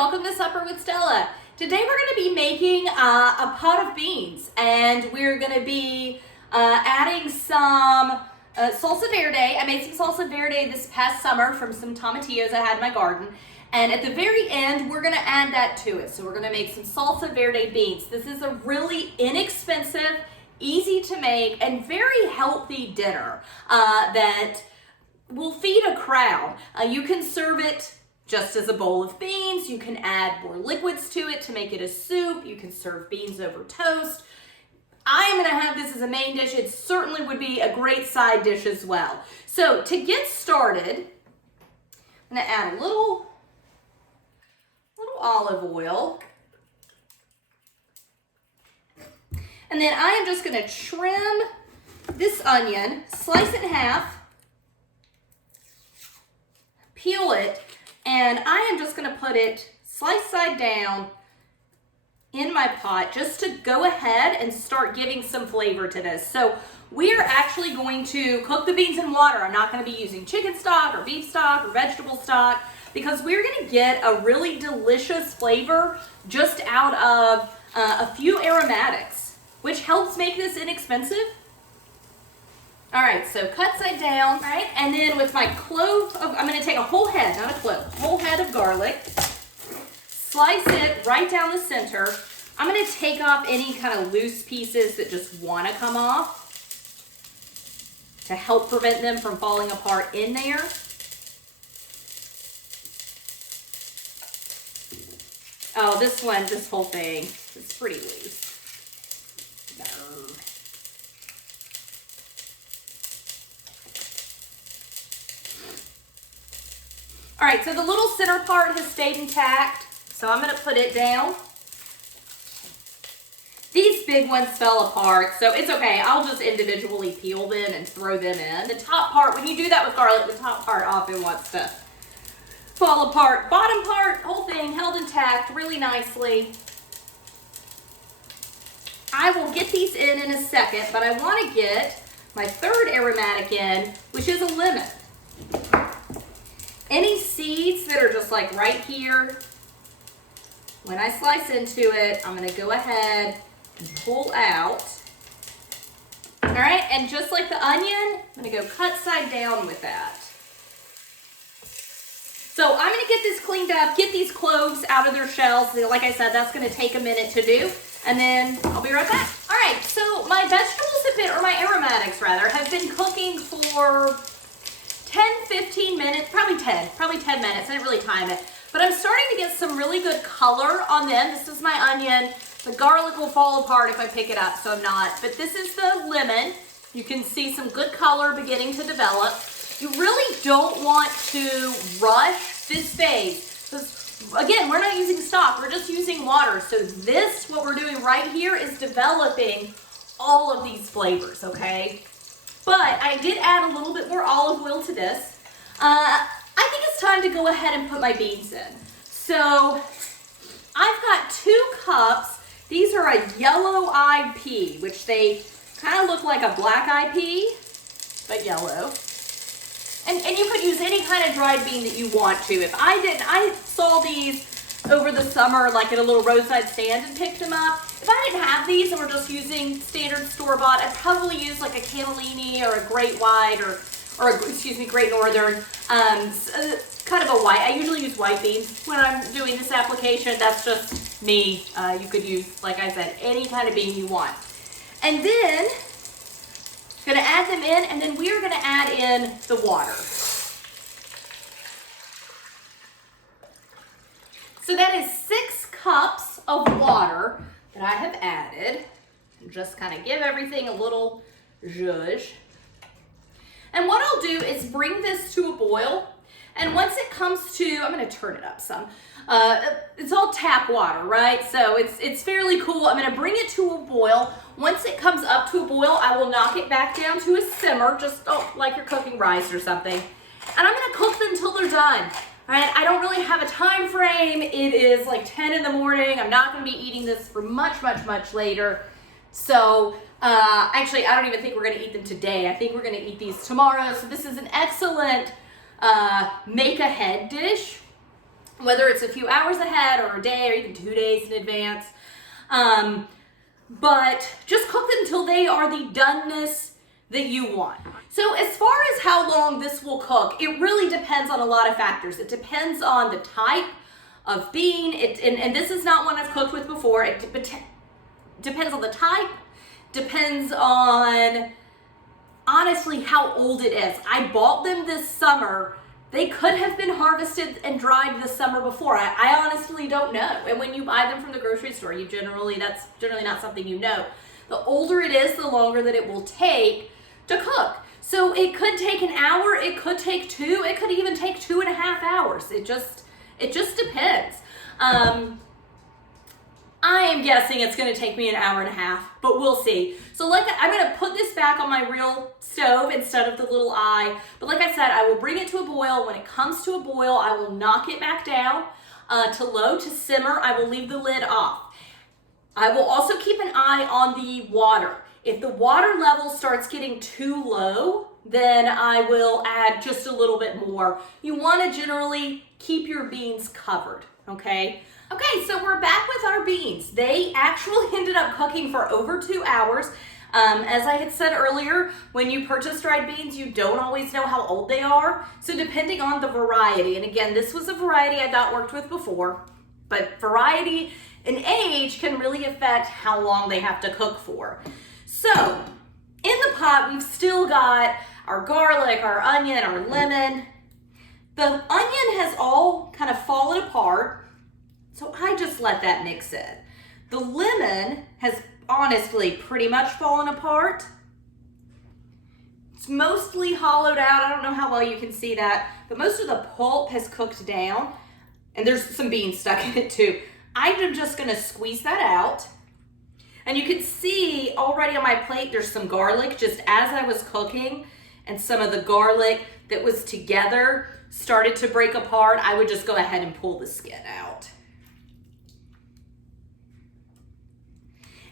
welcome to Supper with Stella. Today we're going to be making a pot of beans, and we're going to be adding some Salsa Verde. I made some Salsa Verde this past summer from some tomatillos I had in my garden, and at the very end we're going to add that to it. So we're going to make some Salsa Verde beans. This is a really inexpensive, easy to make, and very healthy dinner that will feed a crowd. You can serve it just as a bowl of beans. You can add more liquids to it to make it a soup. You can serve beans over toast. I am gonna have this as a main dish. It certainly would be a great side dish as well. So to get started, I'm gonna add a little olive oil. And then I am just gonna trim this onion, slice it in half, peel it, and I am just gonna put it slice side down in my pot just to go ahead and start giving some flavor to this. So we are actually going to cook the beans in water. I'm not gonna be using chicken stock or beef stock or vegetable stock because we're gonna get a really delicious flavor just out of a few aromatics, which helps make this inexpensive. All right, so cut side down, all right? And then with my clove, I'm gonna take a whole head, not a clove, whole head of garlic, slice it right down the center. I'm gonna take off any kind of loose pieces that just wanna come off to help prevent them from falling apart in there. Oh, this whole thing is pretty loose. All right, so the little center part has stayed intact, so I'm gonna put it down. These big ones fell apart, so it's okay. I'll just individually peel them and throw them in. The top part, when you do that with garlic, the top part often wants to fall apart. Bottom part, whole thing held intact really nicely. I will get these in a second, but I wanna get my third aromatic in, which is a lemon. Any seeds that are just like right here, when I slice into it, I'm gonna go ahead and pull out. All right, and just like the onion, I'm gonna go cut side down with that. So I'm gonna get this cleaned up, get these cloves out of their shells. Like I said, that's gonna take a minute to do, and then I'll be right back. All right, so my vegetables have been, or my aromatics rather, have been cooking for 10-15 minutes, probably 10 minutes. I didn't really time it, but I'm starting to get some really good color on them. This is my onion. The garlic will fall apart if I pick it up, so I'm not. But this is the lemon. You can see some good color beginning to develop. You really don't want to rush this phase because, again, we're not using stock. We're just using water. So this, what we're doing right here, is developing all of these flavors, okay? But I did add a little bit more olive oil to this. I think it's time to go ahead and put my beans in. So I've got 2 cups. These are a yellow-eyed pea, which they kind of look like a black-eyed pea, but yellow. And you could use any kind of dried bean that you want to. If I didn't, I saw these over the summer like at a little roadside stand and picked them up. If I didn't have these and we're just using standard store-bought, I'd probably use like a cannellini or a great white or great northern, kind of a white. I usually use white beans when I'm doing this application. That's just me. You could use, like I said, any kind of bean you want. And then I'm gonna add them in, and then we are gonna add in the water. So that is 6 cups of water that I have added. Just kind of give everything a little zhuzh. And what I'll do is bring this to a boil. And once it comes to, I'm gonna turn it up some. It's all tap water, right? So it's fairly cool. I'm gonna bring it to a boil. Once it comes up to a boil, I will knock it back down to a simmer, just like you're cooking rice or something. And I'm gonna cook them until they're done. Right? I don't really have a time frame. It is like 10 in the morning. I'm not gonna be eating this for much later. So actually, I don't even think we're gonna eat them today. I think we're gonna eat these tomorrow. So this is an excellent make-ahead dish. whether it's a few hours ahead or a day or even 2 days in advance. But just cook them until they are the doneness that you want. So as far as how long this will cook, it really depends on a lot of factors. It depends on the type of bean, and this is not one I've cooked with before. It depends on the type, depends on, honestly, how old it is. I bought them this summer. They could have been harvested and dried this summer before. I honestly don't know. And when you buy them from the grocery store, that's generally not something you know. The older it is, the longer that it will take to cook. So it could take an hour, it could take 2, it could even take 2.5 hours. It just depends. I am guessing it's gonna take me an hour and a half, but we'll see. So I'm gonna put this back on my real stove instead of the little eye. But like I said, I will bring it to a boil. When it comes to a boil, I will knock it back down to low to simmer. I will leave the lid off. I will also keep an eye on the water. If the water level starts getting too low, then I will add just a little bit more. You wanna generally keep your beans covered, okay? Okay, so we're back with our beans. They actually ended up cooking for over 2 hours. As I had said earlier, when you purchase dried beans, you don't always know how old they are. So depending on the variety, and again, this was a variety I'd not worked with before, but variety and age can really affect how long they have to cook for. So in the pot, we've still got our garlic, our onion, our lemon. The onion has all kind of fallen apart. So I just let that mix in. The lemon has honestly pretty much fallen apart. It's mostly hollowed out. I don't know how well you can see that, but most of the pulp has cooked down, and there's some beans stuck in it too. I'm just gonna squeeze that out. And you can see already on my plate, there's some garlic just as I was cooking, and some of the garlic that was together started to break apart. I would just go ahead and pull the skin out.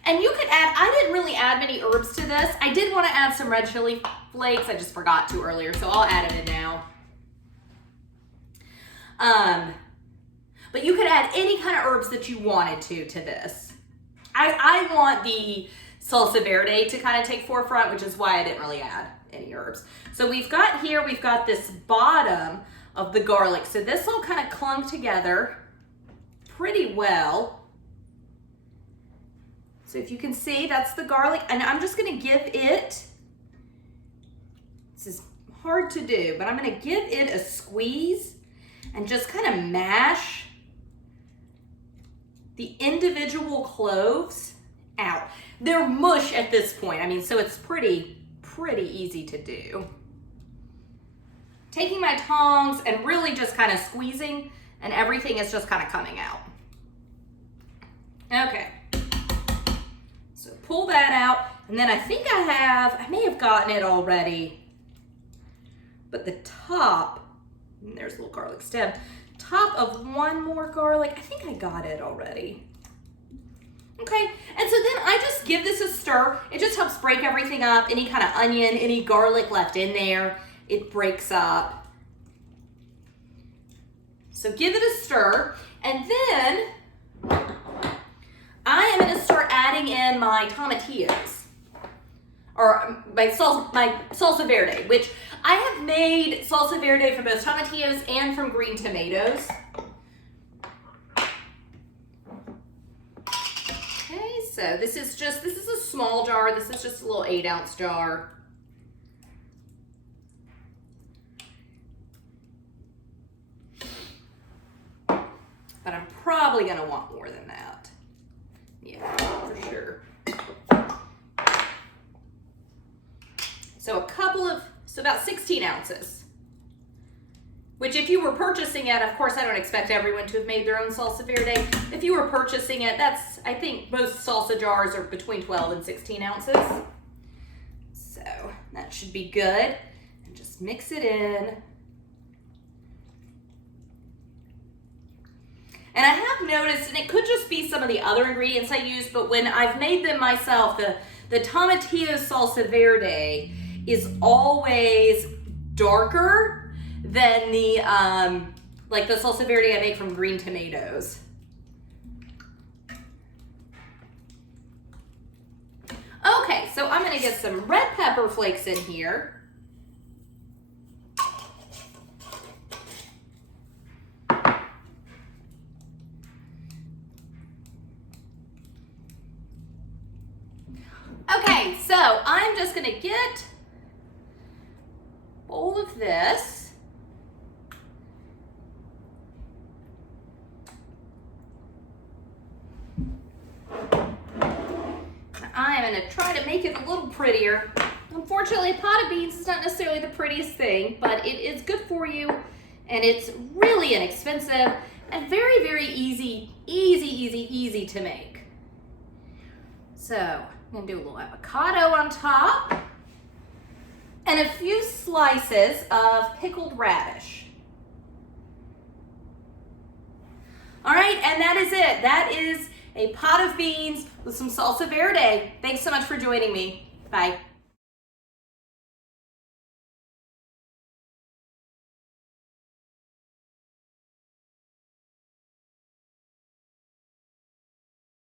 And you could add, I didn't really add many herbs to this. I did want to add some red chili flakes. I just forgot to earlier, so I'll add it in now. But you could add any kind of herbs that you wanted to this. I want the Salsa Verde to kind of take forefront, which is why I didn't really add any herbs. So we've got this bottom of the garlic. So this will kind of clung together pretty well. So if you can see, that's the garlic, and I'm just gonna give it, this is hard to do, but I'm gonna give it a squeeze and just kind of mash the individual cloves out. They're mush at this point. I mean, so it's pretty easy to do. Taking my tongs and really just kind of squeezing, and everything is just kind of coming out. Okay. So pull that out, and then I think I may have gotten it already, but the top, and there's a little garlic stem, top of one more garlic, I think I got it already. Okay, and so then I just give this a stir. It just helps break everything up. Any kind of onion, any garlic left in there, it breaks up. So give it a stir, and then I am gonna start adding in my tomatillos, or my salsa verde, which I have made salsa verde from both tomatillos and from green tomatoes. Okay, so this is a small jar. This is just a little 8-ounce jar. But I'm probably gonna want more than that. Yeah, for sure. So about 16 ounces. Which if you were purchasing it, of course I don't expect everyone to have made their own salsa verde. If you were purchasing it, I think most salsa jars are between 12 and 16 ounces. So that should be good. And just mix it in. And I have noticed, and it could just be some of the other ingredients I use, but when I've made them myself, the tomatillo salsa verde is always darker than the like the salsa verde I make from green tomatoes. Okay, so I'm gonna get some red pepper flakes in here. Okay, so I'm just gonna get a bowl of this. I'm gonna try to make it a little prettier. Unfortunately, a pot of beans is not necessarily the prettiest thing, but it is good for you, and it's really inexpensive and very, very easy to make. So I'm gonna do a little avocado on top and a few slices of pickled radish. All right, and that is it. That is a pot of beans with some salsa verde. Thanks so much for joining me. Bye.